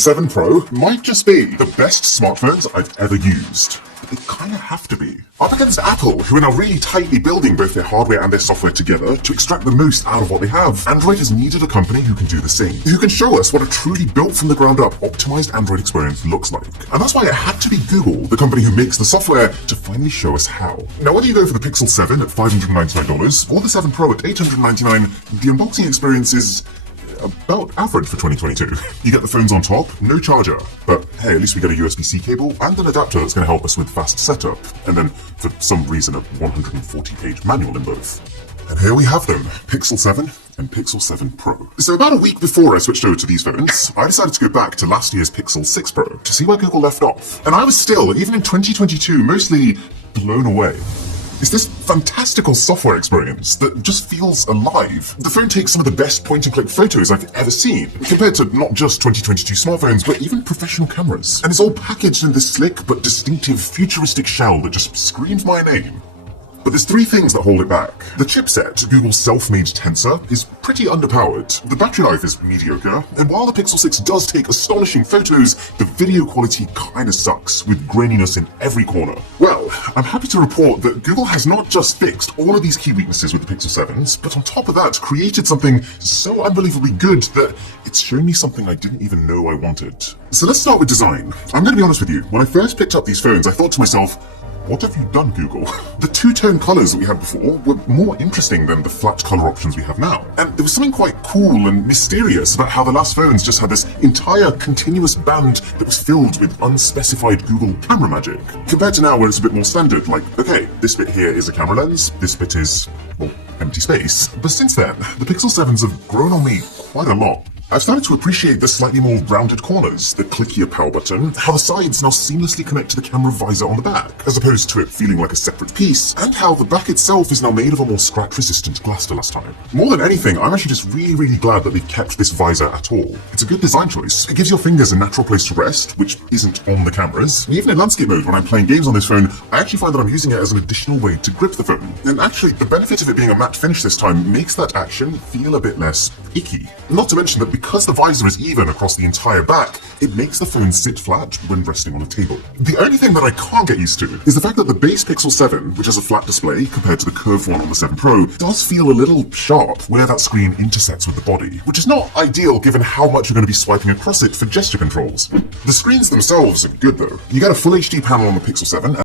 7 Pro might just be the best smartphones I've ever used. But they kinda have to be. Up against Apple, who are now really tightly building both their hardware and their software together to extract the most out of what they have, Android has needed a company who can do the same, who can show us what a truly built from the ground up optimized Android experience looks like. And that's why it had to be Google, the company who makes the software, to finally show us how. Now whether you go for the Pixel 7 at $599 or the 7 Pro at $899, the unboxing experience is about average for 2022. You get the phones on top, no charger, but hey, at least we get a USB-C cable and an adapter that's going to help us with fast setup, and then for some reason a 140-page manual in both. And here we have them, Pixel 7 and Pixel 7 Pro. So about a week before I switched over to these phones, I decided to go back to last year's Pixel 6 Pro to see where Google left off. And I was still, even in 2022, mostly blown away. It's this fantastical software experience that just feels alive. The phone takes some of the best point-and-click photos I've ever seen, compared to not just 2022 smartphones, but even professional cameras. And it's all packaged in this slick but distinctive futuristic shell that just screams my name. But there's 3 things that hold it back. The chipset, Google's self-made Tensor, is pretty underpowered. The battery life is mediocre, and while the Pixel 6 does take astonishing photos, the video quality kinda sucks, with graininess in every corner. Well, I'm happy to report that Google has not just fixed all of these key weaknesses with the Pixel 7s, but on top of that, created something so unbelievably good that it's shown me something I didn't even know I wanted. So let's start with design. I'm gonna be honest with you, when I first picked up these phones, I thought to myself, what have you done, Google? The two-tone colors that we had before were more interesting than the flat color options we have now. And there was something quite cool and mysterious about how the last phones just had this entire continuous band that was filled with unspecified Google camera magic. Compared to now where it's a bit more standard, like, okay, this bit here is a camera lens, this bit is, well, empty space. But since then, the Pixel 7s have grown on me quite a lot. I've started to appreciate the slightly more rounded corners, the clickier power button, how the sides now seamlessly connect to the camera visor on the back, as opposed to it feeling like a separate piece, and how the back itself is now made of a more scratch-resistant glass to last time. More than anything, I'm actually just really glad that they've kept this visor at all. It's a good design choice. It gives your fingers a natural place to rest, which isn't on the cameras. And even in landscape mode, when I'm playing games on this phone, I actually find that I'm using it as an additional way to grip the phone. And actually, the benefit of it being a matte finish this time makes that action feel a bit less icky. Not to mention that because the visor is even across the entire back, it makes the phone sit flat when resting on a table. The only thing that I can't get used to is the fact that the base Pixel 7, which has a flat display compared to the curved one on the 7 Pro, does feel a little sharp where that screen intersects with the body, which is not ideal given how much you're going to be swiping across it for gesture controls. The screens themselves are good though. You get a full HD panel on the Pixel 7,